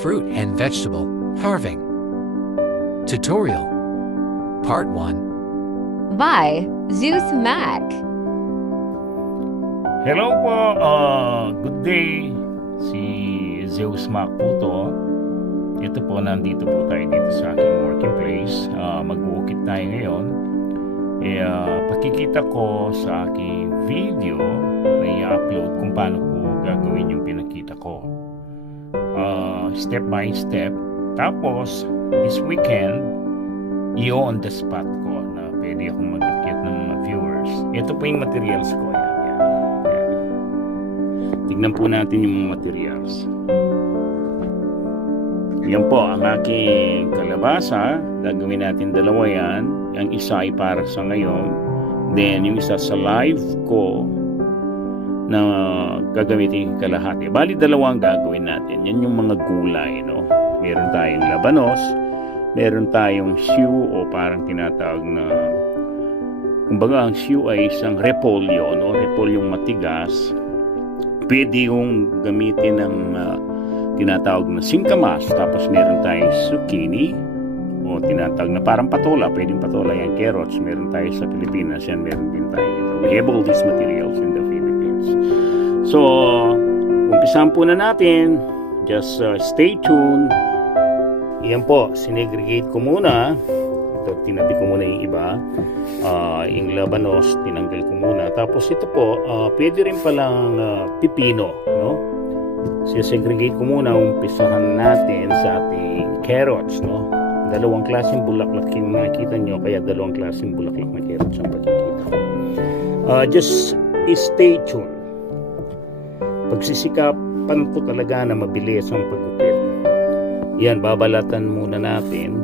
Fruit and Vegetable Carving Tutorial Part 1 by Zeus Mac. Hello po, good day. Si Zeus Mac po to. Ito po, nandito po tayo dito sa aking working place. Mag-uukit tayo ngayon. Pakikita ko sa aking video na i-upload kung paano po gagawin yung pinakita ko. Step by step. Tapos, this weekend, on the spot ko na pwede akong mag-akit ng mga viewers. Ito po yung materials ko. Yan. Tignan po natin yung mga materials. Yan po ang aking kalabasa. Gagawin natin dalawa yan. Ang isa ay para sa ngayon. Then yung isa sa live ko na gagamitin kalahati. Bali dalawa ang gagawin natin. Yan yung mga gulay, no? Meron tayong labanos, meron tayong siu o parang tinatawag na, kumbaga ang siu ay isang repolyo, no? Repolyong matigas. Pwede yung gamitin ng tinatawag na singkamas. Tapos meron tayong zucchini o tinatawag na parang patola. Pwedeng patola yan, carrots. Meron tayo sa Pilipinas yan, meron din tayo dito. We have all these materials in the Philippines. So, umpisahan po na natin. Just stay tuned. Yan po, sinegregate ko muna. Ito, tinabi ko muna yung iba. Yung labanos, tinanggal ko muna. Tapos ito po, pwede rin palang pipino, no? Sinegregate ko muna, umpisahan natin sa ating carrots, no? Dalawang klaseng bulaklak yung makikita nyo, kaya dalawang klaseng bulaklak na carrots ang pagkikita ko. Just stay tuned. Pagsisikapan ko talaga na mabilis ang pagkukit. Yan, babalatan muna natin.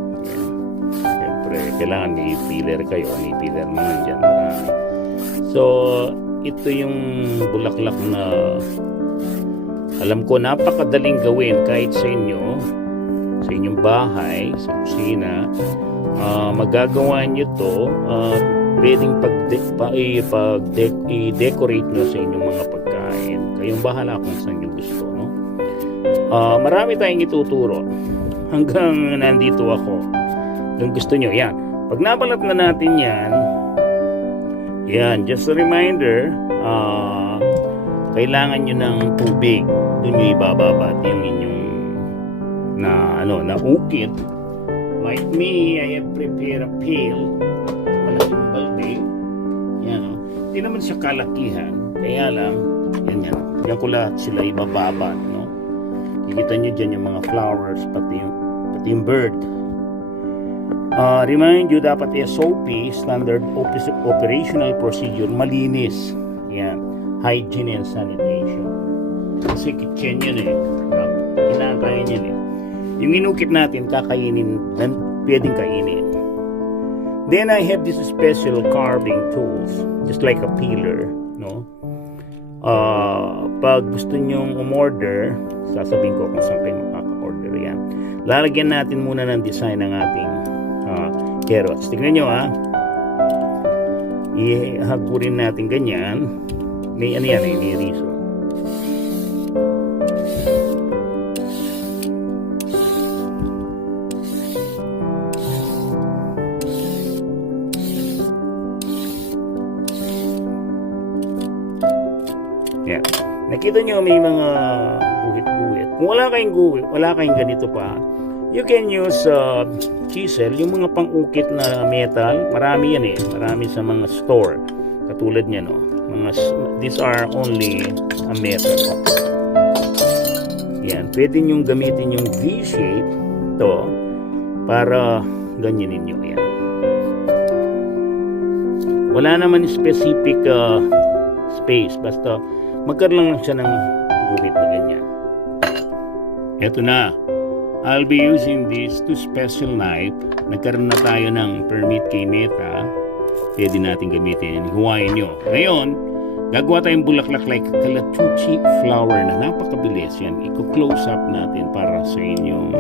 Siyempre, kailangan may peeler kayo. May peeler naman dyan. Marami. So, ito yung bulaklak na alam ko napakadaling gawin kahit sa inyo, sa inyong bahay, sa kusina. Magagawa nyo to. Pwedeng i-decorate nyo sa inyong mga pagkain. Kayong bahala kung saan nyo gusto, no? Marami tayong ituturo hanggang nandito ako. Kung gusto nyo, yan. Pag nabalat na natin yan, just a reminder, kailangan nyo ng tubig. Doon nyo ibababad yung inyong na ukit. Like me, I have prepared a pail. Malaking balde. Yan, o. Hindi naman siya kalakihan. Kaya lang, yan. Yan ko lahat sila ibababad, no? Kikita nyo dyan yung mga flowers, pati yung bird. Remind you, dapat SOP, Standard Operational Procedure, malinis. Yan. Hygiene and sanitation. Kasi kitchen yun eh. Kinakain yun eh. Yung inukit natin, kakainin, pwedeng kainin. Then I have this special carving tools, just like a peeler, no? Pag gusto nyong umorder, sasabihin ko kung saan kayo makaka-order yan. Lalagyan natin muna ng design ng ating carrots. Tignan nyo ihagurin natin ganyan. May may reason. Yan. Nakita nyo may mga guhit-guhit. Kung wala kayong ganito pa, you can use chisel, yung mga pang-ukit na metal. Marami yan eh. Marami sa mga store. Katulad niya, no? These are only a metal. Yan. Pwede nyo gamitin yung V-shape to para ganyanin nyo. Yan. Wala naman specific space. Basta magkaroon lang siya ng guhit na ganyan. Ito na. I'll be using these two special knife. Nagkaroon na tayo ng permit kay Meta. Pwede natin gamitin. Hiwain nyo. Ngayon, gagawa tayong bulaklak like kalatuchi flower na napakabilis. Yan. I-close up natin para sa inyong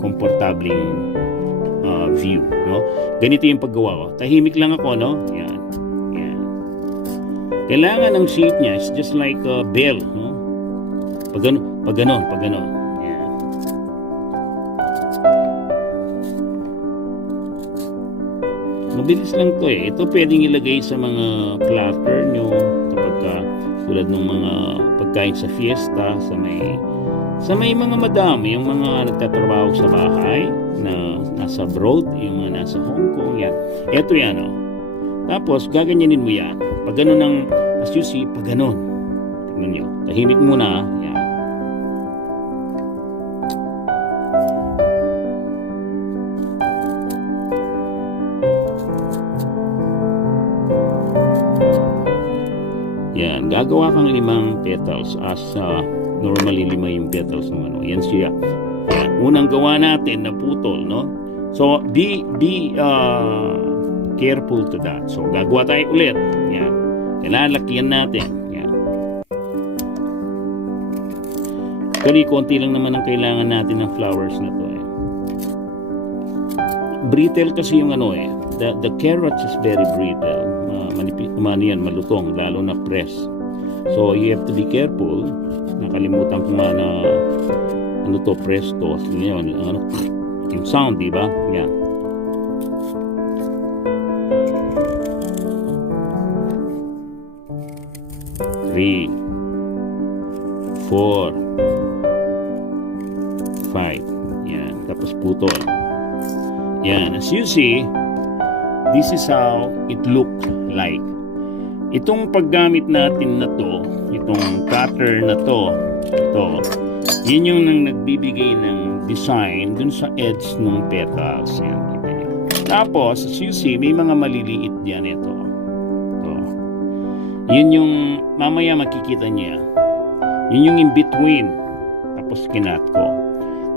komportabling view. No? Ganito yung paggawa ko. Tahimik lang ako, no? Yan. Kailangan ng shape niya is just like a bell, no? Pag ganon, pag ganon. Yan. Mabilis lang to eh. Ito pwedeng ilagay sa mga platter nyo kapag tulad ng mga pagkain sa fiesta, sa may mga madami, yung mga nagtatrabaho sa bahay na nasa abroad, yung mga nasa Hong Kong, yan. Ito yan, oh. Tapos, gaganyanin mo yan. Pag ganun ng, as you see, pag ganun. Tignan nyo. Tahimik muna, yan. Yan, gagawa kang 5 petals as normally 5 yung petals ng ano. Yan siya. Yan, unang gawa natin na putol, no? So, be careful to that. So, gagawa tayo ulit. Yan. Kailangan lakihan natin. Yan. Actually, konti lang naman ang kailangan natin ng flowers na to eh. Brittle kasi yung ano eh. The carrots is very brittle. Yan, malutong, lalo na press. So, you have to be careful. Nakalimutan ko nga na ano to, press to. Yun, ano, yung sound, di ba? Yan. Three, 4, 5. Yan. Tapos putol. Yan. As you see, this is how it look like. Itong paggamit natin na to, itong cutter na to, ito, yun yung nang nagbibigay ng design dun sa edge ng petals. Yan, kita nyo. Tapos, as you see, may mga maliliit dyan ito. Ito. Yun yung, mamaya makikita niya. Yun yung in between. Tapos, kinat ko.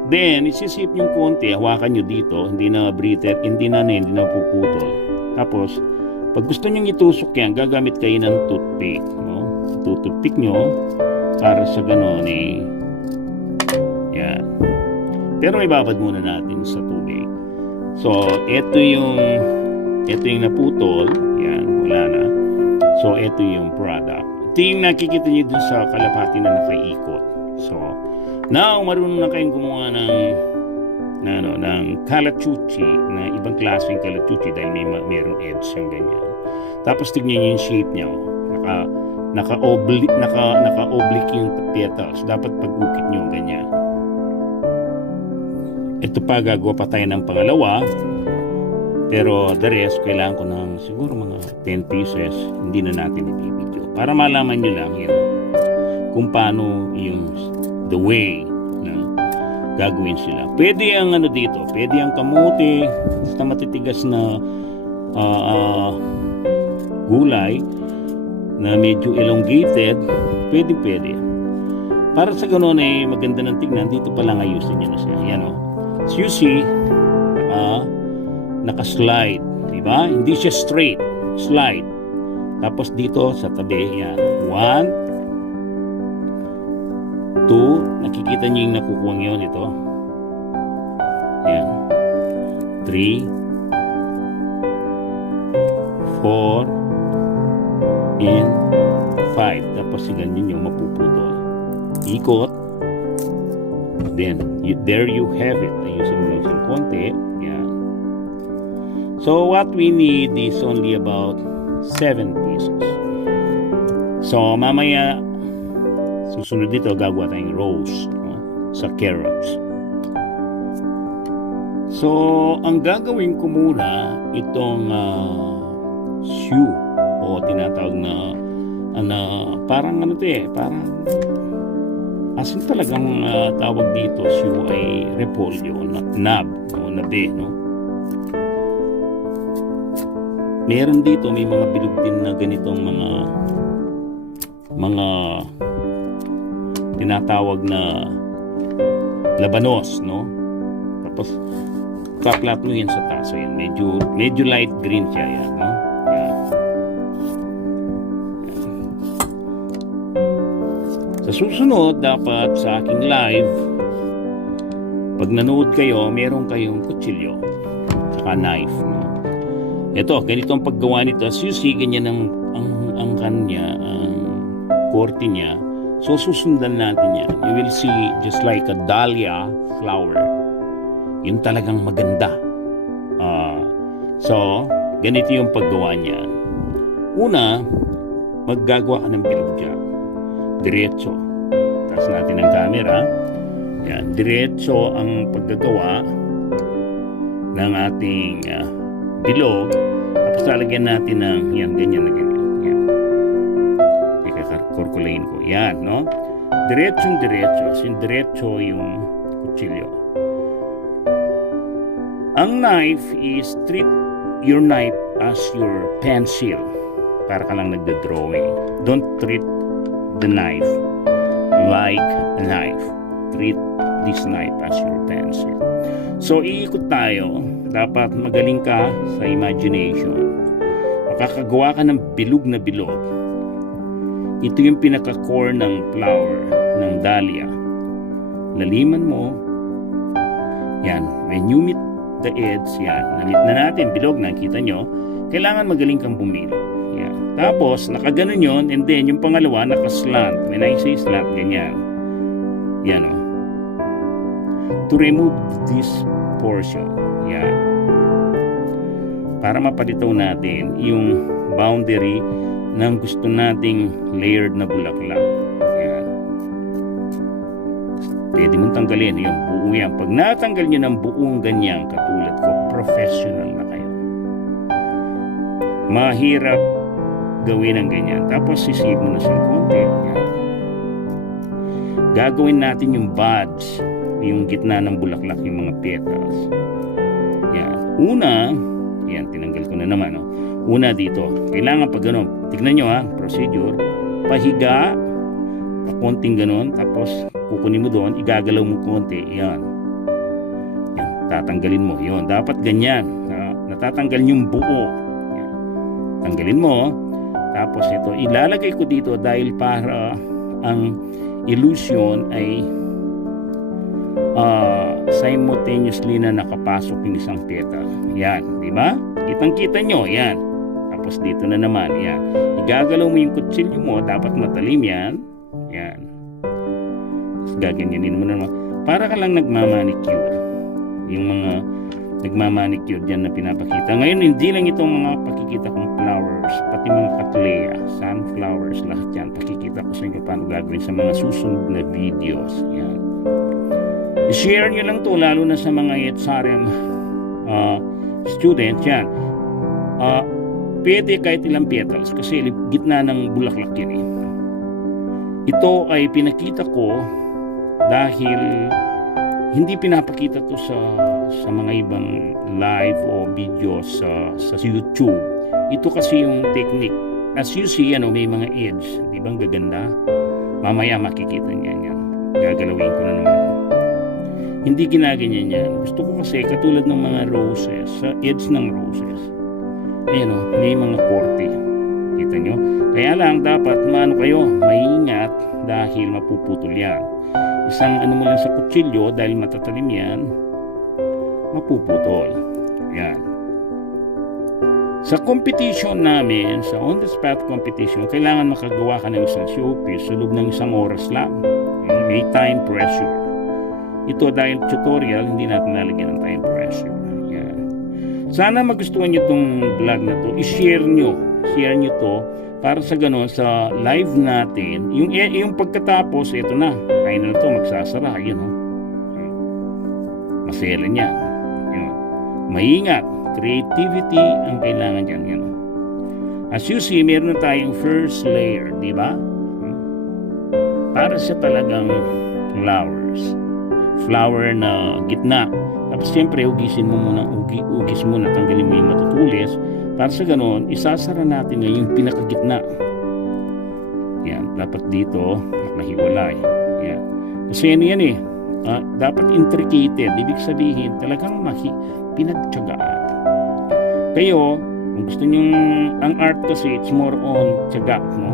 Then, isisip yung konti, hawakan nyo dito, hindi na brittle, hindi na puputol. Tapos, pag gusto nyo itusok yan, gagamit kayo ng toothpick. No? Toothpick nyo para sa ganon eh. Yan. Pero ibabad muna natin sa tubig. So, ito yung naputol. Yan, wala na. So, ito yung product. Ito yung nakikita nyo dun sa kalapati na nakaikot. So, now, marunong na kayong gumawa ng kalachuchi, na ibang klaseng kalachuchi dahil mayroong edge siyang ganyan. Tapos tignan niyo yung shape niya. Naka-oblique yung petals. Dapat pag-ukit niyo ganyan. Ito pa, gagawa pa tayo ng pangalawa. Pero the rest, kailangan ko ng siguro mga 10 pieces. Hindi na natin i-video. Para malaman niyo lang yun, kung paano yung the way na gagawin sila. Pwede ang ano dito, pwede ang kamote, basta matitigas na gulay na medyo elongated, pwede. Para sa ganoon ay maganda ng tignan, dito pa lang ayusin nyo na siya. Yan o. As you see, naka-slide. Diba? Hindi siya straight. Slide. Tapos dito sa tabi, yan. 1, 2, nakikita nyo yung nakukuha yun ito. Yan. 3, 4, and 5. Tapos ganyan yung mapuputol. Ikot. Then, there you have it. Ayusin mo lang siyang konti. Yan. So, what we need is only about 7 pieces. So, mamaya, susunod dito, gagawa tayong rose, no? Sa carrots. So, ang gagawin ko muna, itong shoe, o tinatawag na parang ano to eh, parang asin talagang tawag dito, shoe ay repolyo, nab, o nabe, no? Meron dito, may mga bilog din na ganitong mga tinatawag na labanos, no? Tapos kaplat mo yan sa taso yan. Medyo light green siya yan, no? Yan. Sa susunod, dapat sa aking live, pag nanood kayo, meron kayong kutsilyo saka knife, no? Ito, ganito ang paggawa nito. As you see, ganyan ang kanya, ang korte niya. So susundan natin yan. You will see just like a dahlia flower. Yun talagang maganda. So, ganito yung paggawa niya. Una, maggagawa ka ng bilog dyan. Diretso. Taas natin ang camera. Yan. Diretso ang paggagawa ng ating bilog. Tapos lalagyan natin ng yan, ganyan na ganyan. Yan. Ikakorkulayin ko. Yan, no? Diretsong-diretso. Diretso yung kutsilyo. Ang knife is treat your knife as your pencil. Para ka lang nagda-drawing. Don't treat the knife like a knife. Treat this knife as your pencil. So, iikot tayo. Dapat magaling ka sa imagination. Makakagawa ka ng bilog na bilog. Ito yung pinaka-core ng flower, ng dahlia. Laliman mo. Yan. When you meet the edge, yan. Namit na natin, bilog, nakita nyo. Kailangan magaling kang bumilog. Yan. Tapos, nakaganon yun, and then, yung pangalawa, nakaslant. When I say slant, ganyan. Yan, o. To remove this portion. Yan. Para mapalitaw natin yung boundary ng gusto nating layered na bulaklak. Yan. Pwede mong tanggalin yung buo yan. Pag natanggal nyo ng buong ganyan, katulad ko, professional na kayo. Mahirap gawin ang ganyan. Tapos sisip mo na siyang konti. Yan. Gagawin natin yung buds, yung gitna ng bulaklak, yung mga petals. Yan. Una, yan, tinanggal ko na naman. No? Una dito, kailangan pag gano'n, tignan nyo ha, procedure, pahiga, pakunting gano'n, tapos kukunin mo doon, igagalaw mo konti, yan. Yan, tatanggalin mo, yun. Dapat ganyan, natatanggal yung buo. Yan. Tanggalin mo, tapos ito, ilalagay ko dito dahil para ang illusion ay simultaneously na nakapasok yung isang petal. Yan, di ba? Kitang-kita nyo, yan. Tapos dito na naman, yan. Igagalaw mo yung kutsilyo mo, dapat matalim yan. Yan. Tapos gaganyanin mo na naman. Para ka lang nagmamanicure. Yung mga nagmamanicure dyan na pinapakita. Ngayon, hindi lang itong mga pakikita kong flowers, pati mga cattleya, sunflowers, lahat yan. Pakikita ko sa inyo paano gagawin sa mga susunod na videos. Yan. I-share nyo lang to, lalo na sa mga ETSRM students. Yan. Pwede kahit ilang petals kasi gitna ng bulaklak yan eh. Ito ay pinakita ko dahil hindi pinapakita to sa mga ibang live o videos sa YouTube. Ito kasi yung technique. As you see, may mga edge. Di ba ang gaganda? Mamaya makikita niya yan. Gagalawin ko na naman. Hindi ginaganyan yan. Gusto ko kasi katulad ng mga roses, sa edge ng roses. Ayan o, may mga korte. Kita nyo? Kaya lang dapat kayo, maingat dahil mapuputol yan. Isang mo lang sa kutsilyo dahil matatalim yan, mapuputol. Yan. Sa competition namin, sa on-the-spot competition, kailangan makagawa ka ng isang showpiece sa loob ng isang oras lang. May time pressure. Ito dahil tutorial, hindi natin lalagyan ng time pressure. Yan. Sana magustuhan nyo itong vlog na to. I-share nyo. Share nyo to para sa ganon sa live natin. Yung pagkatapos, ito na. Final to, magsasara. Yun, oh. Masela niya. Yun. Maingat. Creativity ang kailangan dyan. Yun, oh. As you see, meron na tayong first layer. Di ba? Para sa talagang flowers. Flower na gitna. Tapos siyempre hugisin mo muna, ugis mo na, tanggalin mo yung matutulis. Para sa ganon, isasara natin ngayon yung pinakagitna. Yan, dapat dito nakahiwalay. Yan. Kasi yan eh. Dapat intricated. Ibig sabihin, talagang pinagtyagaan. Kayo, kung gusto nyo, ang art kasi, it's more on tiyaga, no?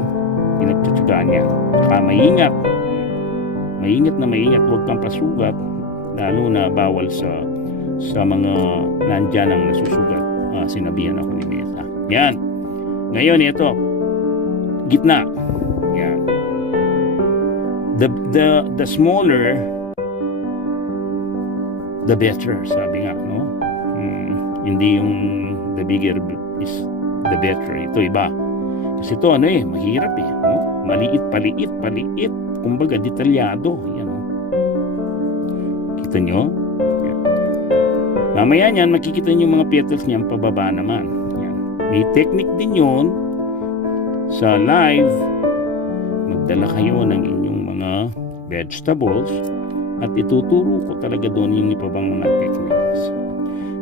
Pinagtyagaan yan. Saka maingat. Maingat na maingat, huwag kang pasugat, lalo na bawal sa mga nandyan ang nasusugat. Sinabihan ako ni Mesa. Yan. Ngayon, ito. Gitna. Yan. The smaller, the better, sabi nga, no? Hindi yung the bigger is the better. Ito iba. Kasi ito mahirap no? Maliit, paliit. Kumbaga, detalyado. Yan, no? Kita nyo? Yan. Mamaya niyan, makikita nyo yung mga petals niyan, pababa naman. Yan. May technique din yun sa live. Magdala kayo ng inyong mga vegetables at ituturo ko talaga doon yung ipabang mga techniques.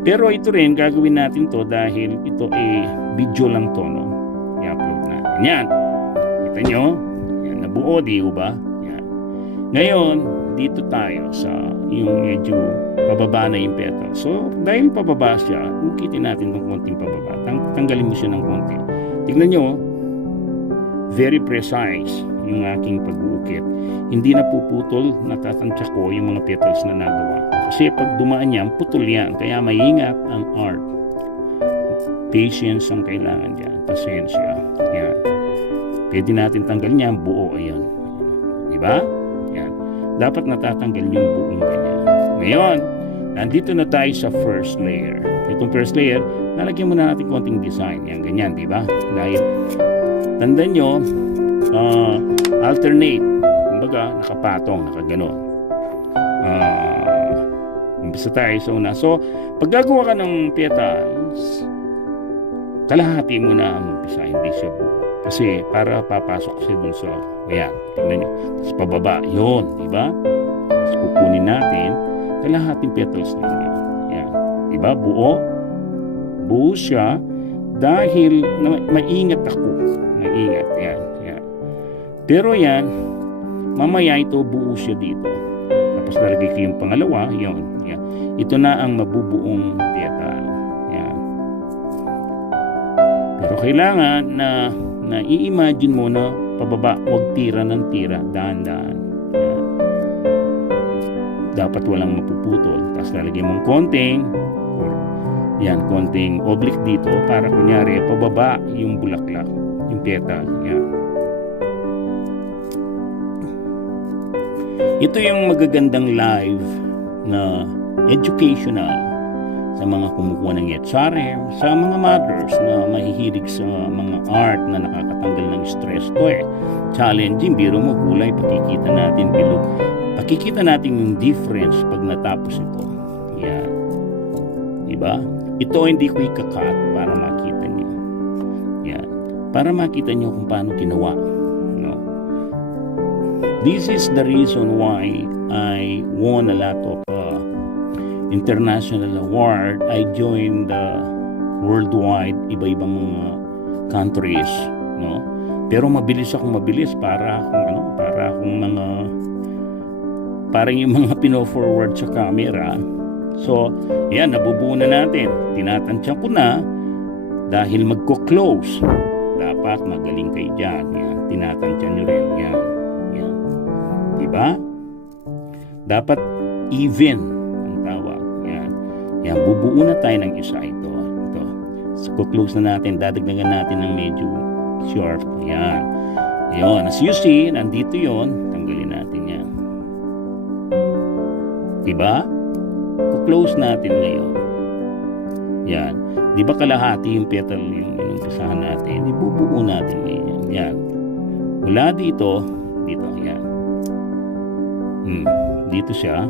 Pero ito rin, gagawin natin to dahil ito video lang to, no? I-upload natin. Yan. Kita nyo? Yan, nabuo, di ba? Yan. Ngayon, dito tayo sa yung medyo pababa na yung petal. So, dahil pababa siya, ukitin natin ng konting pababa. Tanggalin mo siya ng konti. Tignan nyo, very precise yung aking pag-uukit. Hindi na puputol, natatansya ko yung mga petals na nagawa. Kasi pag dumaan yan, putol yan. Kaya maingat ang art. Patience ang kailangan dyan. Pasensya. Yan. Pwede natin tanggalin yan, buo. Ayan. Diba? Yan. Dapat natatanggal yung buong ganyan. Ngayon, nandito na tayo sa first layer. Itong first layer, lalagyan mo na natin konting design. Yan, ganyan, diba? Dahil, tandaan nyo, alternate. Kumbaga, nakapatong, nakaganon. Umpisa tayo sa una. So, pag gagawa ka ng petals, kalahati mo na ang umpisa, hindi siya buo. Kasi para papasok siya dun sa, ayan, tingnan nyo. Tapos pababa, yun, diba? Tapos kukunin natin, kalahating petals din yun. Ayan, diba? Buo. Buo siya dahil maingat ako. Maingat, yan, yan. Pero yan, mamaya ito buo siya dito. Tapos lalagay ko yung pangalawa, yun. Yan. Ito na ang mabubuong petal. Yan. Pero kailangan na i-imagine mo na pababa, huwag tira ng tira, dahan-dahan. Yan. Dapat walang mapuputol. Tapos lalagay mong konting oblique dito para kunyari pababa yung bulaklak, yung petal. Yan. Ito yung magagandang live na educational sa mga kumukuha ng HRM, sa mga mothers na mahihilig sa mga art na nakakatanggal ng stress. Ito challenging, biro mo kulay, pakikita natin bilog. Pakikita natin yung difference pag natapos ito. Yan. Diba? Ito hindi ko ikakat para makita nyo. Yan. Para makita nyo kung paano ginawa. No? This is the reason why I won a lot of international award. I joined worldwide, iba-ibang mga countries, no? Pero mabilis para parang yung mga pino-forward sa camera. So, yan, nabubuo na natin. Tinatansya ko na dahil magko-close. Dapat magaling kayo dyan. Yan, tinatansya nyo rin. Yan, yan. Diba? Dapat even ang tawag. Yan. Yan, bubuo na tayo ng isa ito. Ito. So, close na natin. Dadagdagan natin ng medyo sharp. Yan. Yan. As you see, nandito yon. Tanggalin natin yan. Diba? Close natin ngayon. Yan. Di ba kalahati yung petal yung inumpisahan natin? Ibubuo natin ngayon. Yan. Mula dito, yan. Dito siya.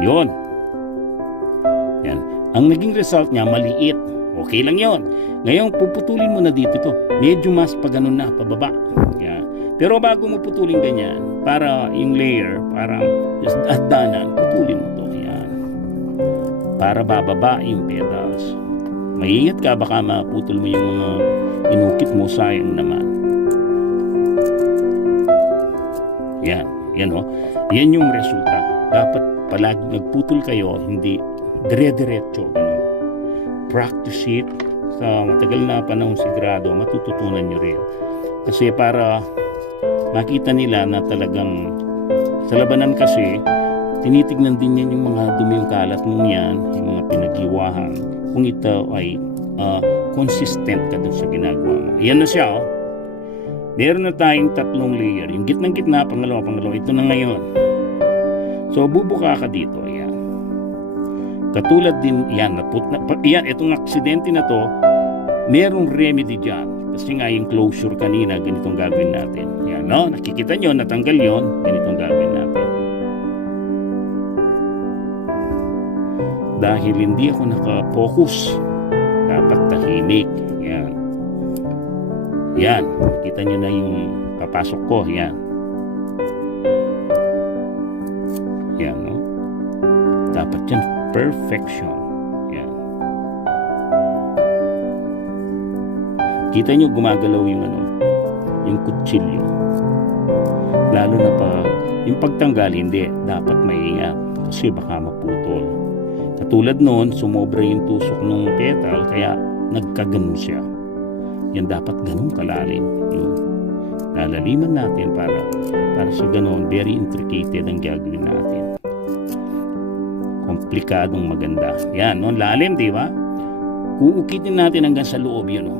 Yun. Yan. Ang naging result niya, maliit. Okay lang yon. Ngayon, puputulin mo na dito ito. Medyo mas pa ganun na, pababa. Yan. Pero bago mo putulin ganyan, para yung layer, parang just addanan, putulin mo to. Yan. Para bababa yung petals. Maingat ka, baka maputol mo yung mga inukit mo, sayang naman. Yan. Yan o. Yan yung resulta. Dapat palagi nagputol kayo, hindi dire-diretso. Practice it. Sa matagal na panahon sigurado, matututunan nyo rin. Kasi para makita nila na talagang sa labanan kasi tinitignan din yan yung mga dumi yung kalat mong yan, yung mga pinaghiwahan, kung ito ay consistent ka dun sa ginagawa mo. Yan na siya, oh. Meron na tayong 3 layer. Yung gitnang-gitna, pangalawa. Ito na ngayon. So, bubuka ka dito. Ayan. Katulad din, yan, itong aksidente na to, merong remedy dyan. Kasi nga yung closure kanina, ganitong gagawin natin. Yan, no? Nakikita nyo, natanggal yon, ganitong gagawin natin. Dahil hindi ako nakapokus, dapat tahimik. Yan. Yan. Kita nyo na yung papasok ko. Yan. Yan, no? Dapat yan perfection. Yan. Kita nyo gumagalaw yung yung kutsilyo. Lalo na yung pagtanggal, hindi. Dapat maingat. Kasi baka maputol. Katulad noon, sumobra yung tusok ng petal, kaya nagkaganon siya. Yan dapat ganun kalalim. Yun. Lalaliman natin para sa ganun, very intricated ang gagawin natin. Komplikadong maganda. Yan, no? Lalim, di ba? Uukitin natin hanggang sa loob yun, no?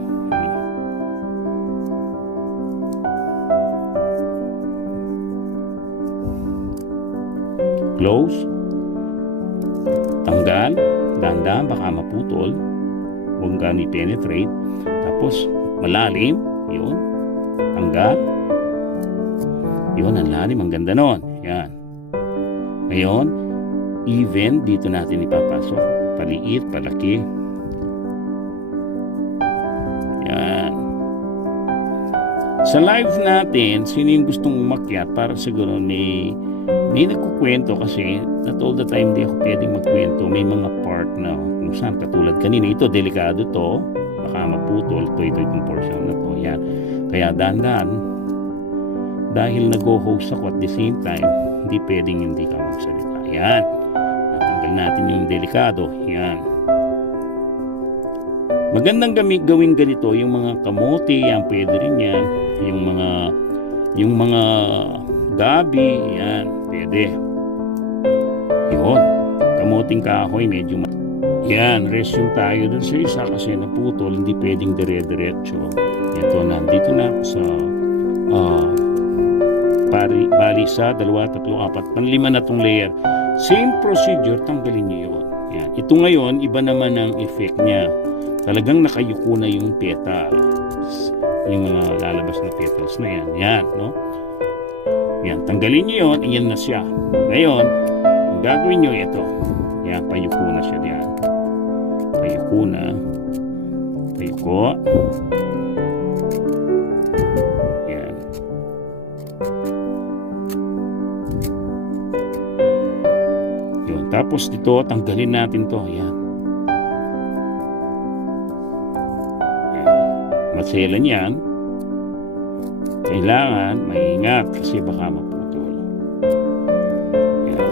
Close. Tanggal. Dahan-dahan, baka maputol. Huwag ka ni-penetrate. Tapos, malalim. Yun. Tanggal. Yun, ang lalim. Ang ganda nun. Yan. Ngayon, even dito natin ipapasok. Paliit, palaki. Yan. Sa live natin, sino yung gustong umakyat para siguro may nagkukwento kasi not all the time di ako pwedeng magkwento. May mga part na kung saan katulad kanina. Ito, delikado to. Baka maputol. Ito itong portion na to. Yan. Kaya dahan-dahan, dahil nag-host ako at the same time, hindi pwedeng hindi ka magsalita. Yan. Natanggal natin yung delikado. Yan. Magandang gawing ganito, yung mga kamote, yan, pwede rin yan. Yung mga gabi, yan, pwede. Yun. Kamuting kahoy, medyo yan, resume tayo dun sa isa kasi naputol, hindi pwedeng dire-diretso. Ito, nandito na ako sa bali sa 2, 3, 4, 5 na tong layer. Same procedure, tanggalin nyo yun. Yan. Ito ngayon, iba naman ang effect niya. Talagang nakayuko na yung petals. Yung mga lalabas na petals na yan. Yan, no? Yan, tanggalin nyo yun, yan na siya. Ngayon, ang gagawin nyo ito. Yan, payuko na siya diyan. Payuko na. Payuko. Yan. Yun, tapos dito, tanggalin natin to. Yan. Maselan yan. Kailangan maingat kasi baka maputol. Yan.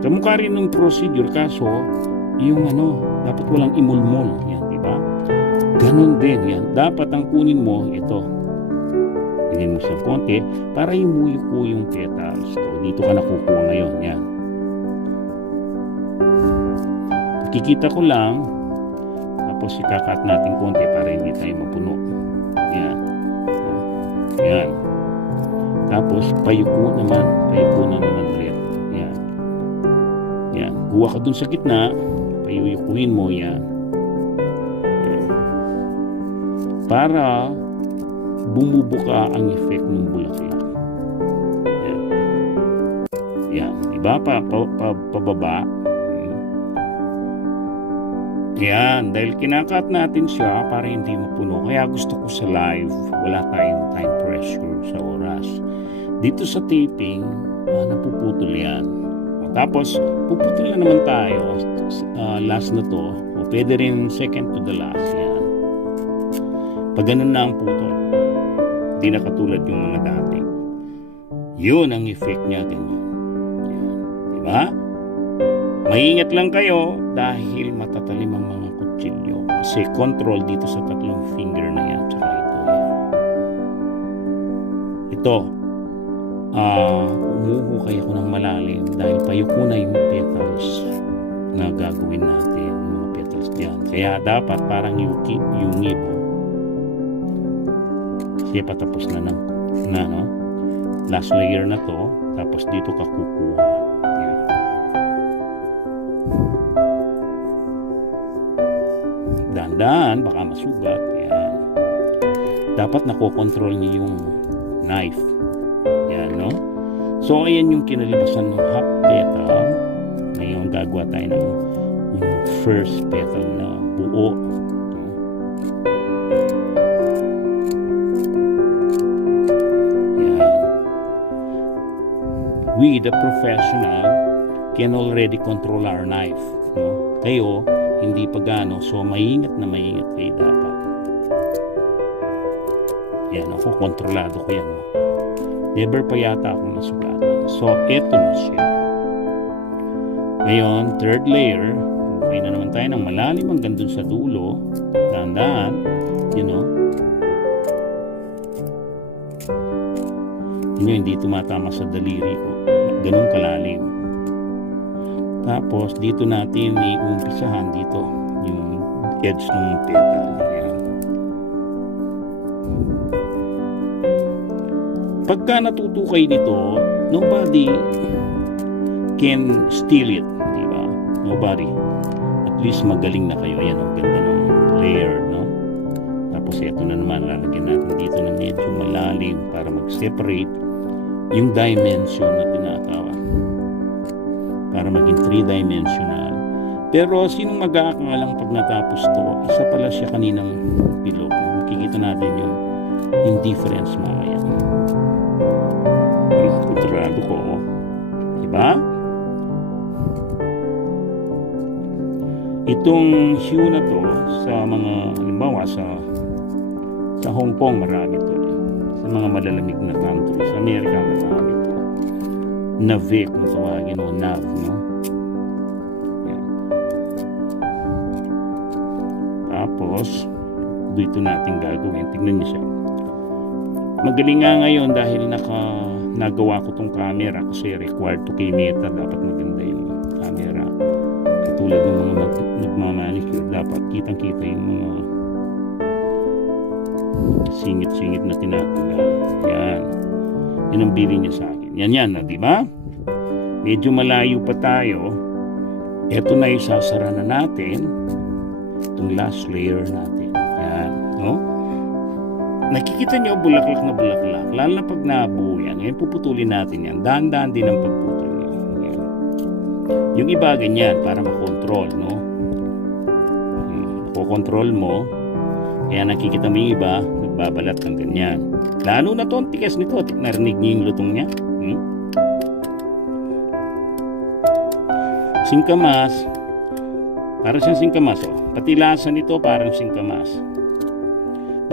Kamukha rin ng procedure kaso yung dapat walang imulmol. Yan, di ba? Ganon din yan. Dapat ang kunin mo ito. Pinin mo sa konti para yumuyuko yung petals. So, dito ka nakukuha ngayon. Yan. Kikita ko lang. Tapos ikakat natin konti para hindi tayo mapuno. Yan. Yan. Tapos payuko naman. Payuko na naman ulit. Yan. Yan. Kuha ka dun sa gitna. Payuyukuhin mo yan. Yan. Para bumubuka ang effect ng bulaklak. Yan. Yan. Diba? Pababa. Yan, dahil kinakat natin siya para hindi mapuno. Kaya gusto ko sa live, wala tayong time pressure sa oras. Dito sa taping, napuputol yan. Tapos, puputol na naman tayo. Last na to. O pwede rin second to the last. Yan. Pag ganun na ang putol, di na katulad yung mga dati. Yun ang effect niya, ganyan. Yan. Diba? Maingat lang kayo dahil matatalim ang mga kutsilyo. Kasi control dito sa 3 finger na yan. Tsaka ito yan. Ito. Umuhukay ako ng malalim dahil payuko na yung petals na gagawin natin. Yung mga petals dyan. Kaya dapat parang yung ngip. Kasi patapos na no? Last layer na to, tapos dito ka kukuha. Yan. Dahan-dahan, baka masugat. Yan. Dapat nakokontrol niyo yung knife. Yan, no? So, ayan yung kinalibasan ng half petal. Ngayon, gagawa tayo ng yung first petal na buo. Yan. We, the professional, can already control our knife. No? Kayo, hindi pa gano. So, maingat kayo dapat. Yan, ako, kontrolado ko yan. No? Never pa yata akong nasugatan. So, eto na siya. Ngayon, third layer. Okay na naman tayo ng malalim hanggang dun sa dulo. Dahan-dahan. You know. Yun, hindi tumatama sa daliri ko. Ganun kalalim. Tapos, dito natin iumpisahan dito. Yung edge ng petal. Ayan. Pagka natutukay nito, nobody can steal it, di ba? Nobody. At least magaling na kayo. Ayan, ang ganda ng layer, no? Tapos ito na naman, lalagyan natin dito na medyo malalim para mag-separate yung dimension na tinatawag. Para maging 3-dimensional. Pero sinong mag-aakalang pag natapos to, isa pala siya kaninang bilog. Makikita natin yung difference mamaya. Kontrolado ko. Diba? Itong hue na to sa mga, halimbawa sa Hong Kong marami to. Sa mga malalamig na country. Sa Amerika marami to. Nave kung tawagin o nav, no? Yan. Tapos, dito natin gagawin. Tignan niyo siya. Magaling nga ngayon dahil nagawa ko tong camera kasi required to kay Meta, dapat maganda yung camera. Katulad ng mga nagmamanicure, dapat kitang-kita yung mga singit-singit na tinatanggal. Yan. Yan ang bili niya sa akin. Yan na, di ba? Medyo malayo pa tayo. Ito na yung sasara na natin. Itong last layer natin. Yan. No? Nakikita niyo bulaklak na bulaklak. Lalo na pag nabuo yan. Ngayon puputulin natin yan. Dahan-dahan din ang pagputol yan. Yan. Yung iba ganyan para makontrol, no? Makokontrol mo. Kaya nakikita mo yung iba, nagbabalat ng ganyan. Lalo na to, ang tigas nito. Narinig niyo yung lutong niya? Singkamas. Para siyang singkamas, oh. Pati lasa nito parang singkamas.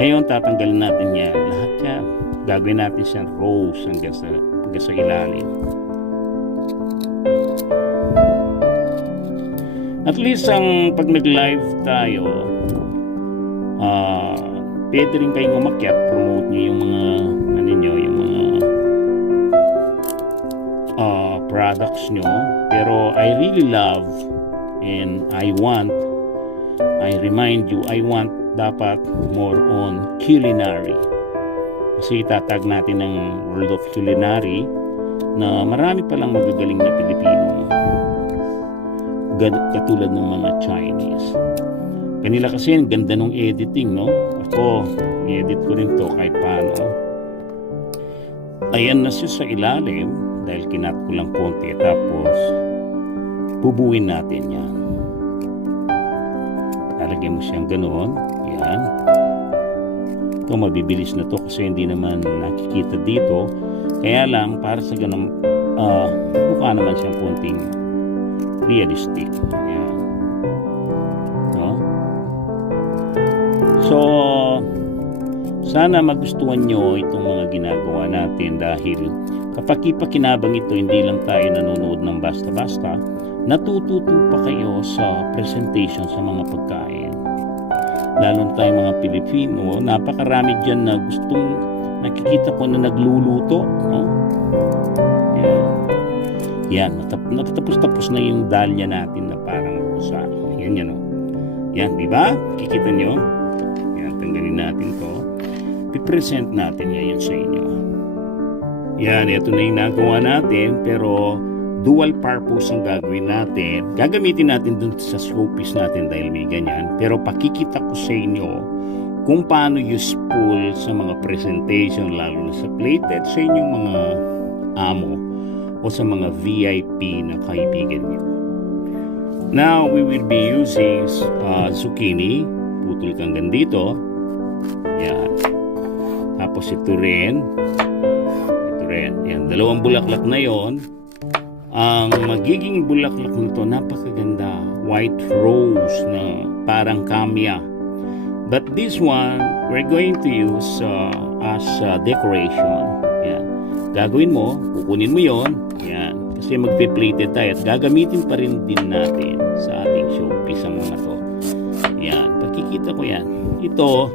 Ngayon, tatanggalin natin yan. Lahat yan. Gagawin natin siyang rose hanggang sa ilalim. At least, pag nag-live tayo, pwede rin kayong umakyat, promote nyo yung mga, yung mga products nyo. Pero I really love and I remind you, I want dapat more on culinary. Kasi itatag natin ng World of Culinary na marami palang magagaling na Pilipino katulad ng mga Chinese. Kanila kasi ang ganda ng editing, no? Ako, i-edit ko rin to kahit paano. Ayan na siya sa ilalim dahil kinat ko lang konti, tapos bubuin natin yan. Lalagyan mo siyang ganoon. Yan. Ito, mabibilis na to kasi hindi naman nakikita dito. Kaya lang, para sa ganun, mukha naman siyang konting realistic. Yan. No? So, sana magustuhan nyo itong mga ginagawa natin dahil kapag ipakinabang ito, hindi lang tayo nanonood ng basta-basta, natututo pa kayo sa presentation sa mga pagkain. Lalo na tayo mga Pilipino, napakarami dyan na gustong nakikita ko na nagluluto. No? Yan, natatapos-tapos na yung dalya natin na parang rosa. Yan, no? Yan, di ba? Kikita nyo? Yan, tanggalin natin to. pipresent natin ngayon sa inyo. Yan, ito na yung nagawa natin, pero dual purpose ang gagawin natin. Gagamitin natin dun sa showpiece natin dahil may ganyan, pero pakikita ko sa inyo kung paano useful sa mga presentation, lalo na sa plated sa inyong mga amo o sa mga VIP na kaibigan niyo. Now, we will be using zucchini. Putol kang dito. Yan. Tapos ito rin. Yan, dalawang bulaklak na yon. Ang magiging bulaklak nito, napakaganda. White rose na parang kamya. But this one, we're going to use as decoration. Yan. Gagawin mo, kukunin mo yon. Yan. Kasi magpe-plated tayo at gagamitin pa rin din natin sa ating showpiece ang mga to. Yan. Pagkikita ko yan. Ito,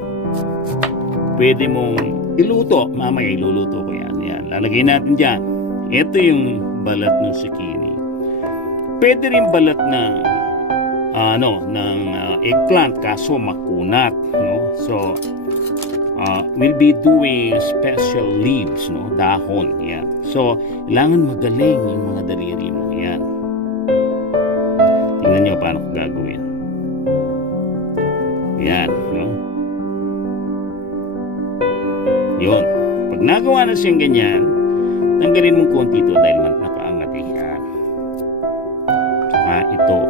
pwede mong iluto. Mamaya iluluto ko yan. Yan. Lalagay natin dyan. Ito yung balat ng zucchini. Pwede rin balat ng eggplant kaso makunat, no? So we'll be doing special leaves, no? Dahon, yan. So kailangan magaling yung mga daliri mo, yan. Tingnan nyo paano ko gagawin. Yan, no? Yun. Pag nagawa na siyang ganyan, tanggalin mong konti ito dahil nakaangat eh. Yan. Saka ito.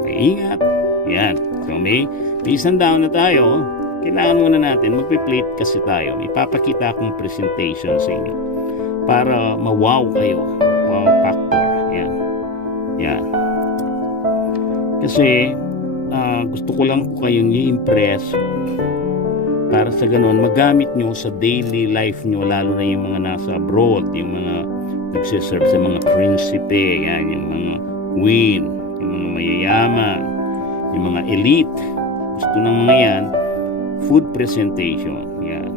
May ingat. Yan. So may sundown na tayo. Kailangan muna natin, magpi-plate kasi tayo. May papakita akong presentation sa inyo para ma-wow kayo. Wow factor. Yan. Yan. Kasi gusto ko lang po kayong i-impress para sa ganun, magamit nyo sa daily life nyo, lalo na yung mga nasa abroad, yung mga nagsiserve sa mga prinsipe, yan, yung mga queen, yung mga mayayaman, yung mga elite. Gusto ng mga yan, food presentation, yan.